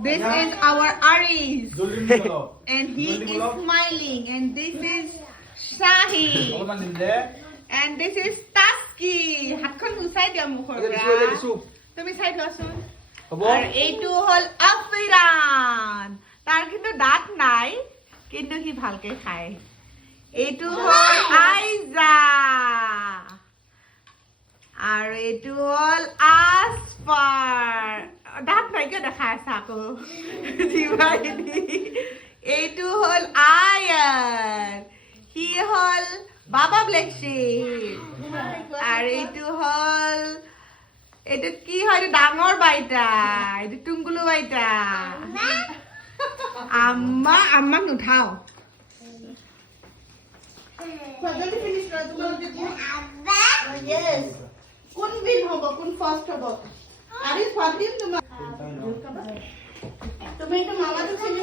This is our Aris. And he is smiling. And this is Shahi. And this is Taski. হাতখন গুছাই দিয়া মুখৰ পৰা তুমি চাই লোৱাচোন আৰু এইটো হল আফিৰান তাৰ কিন্তু দাঁত নাই কিন্তু সি ভালকে খায় এইটো হল আইজা আৰু এইটো হল আসফাৰ দাঁত নাই কিয় দেখা আছে আকৌ দিৱাইনি এইটো হল আয়ান সি হল বাবা ব্লেক শিপ আৰ এইটো হল এটা কি হয় ডাঙৰ বাইটা এটা টুঙ্গুলু বাইটা আম্মা আম্মাক নুঠাও কোন দিন হব কোন ফার্স্ট হব আরে ফাতিম তোমার তুমি তো মামাকে চিনি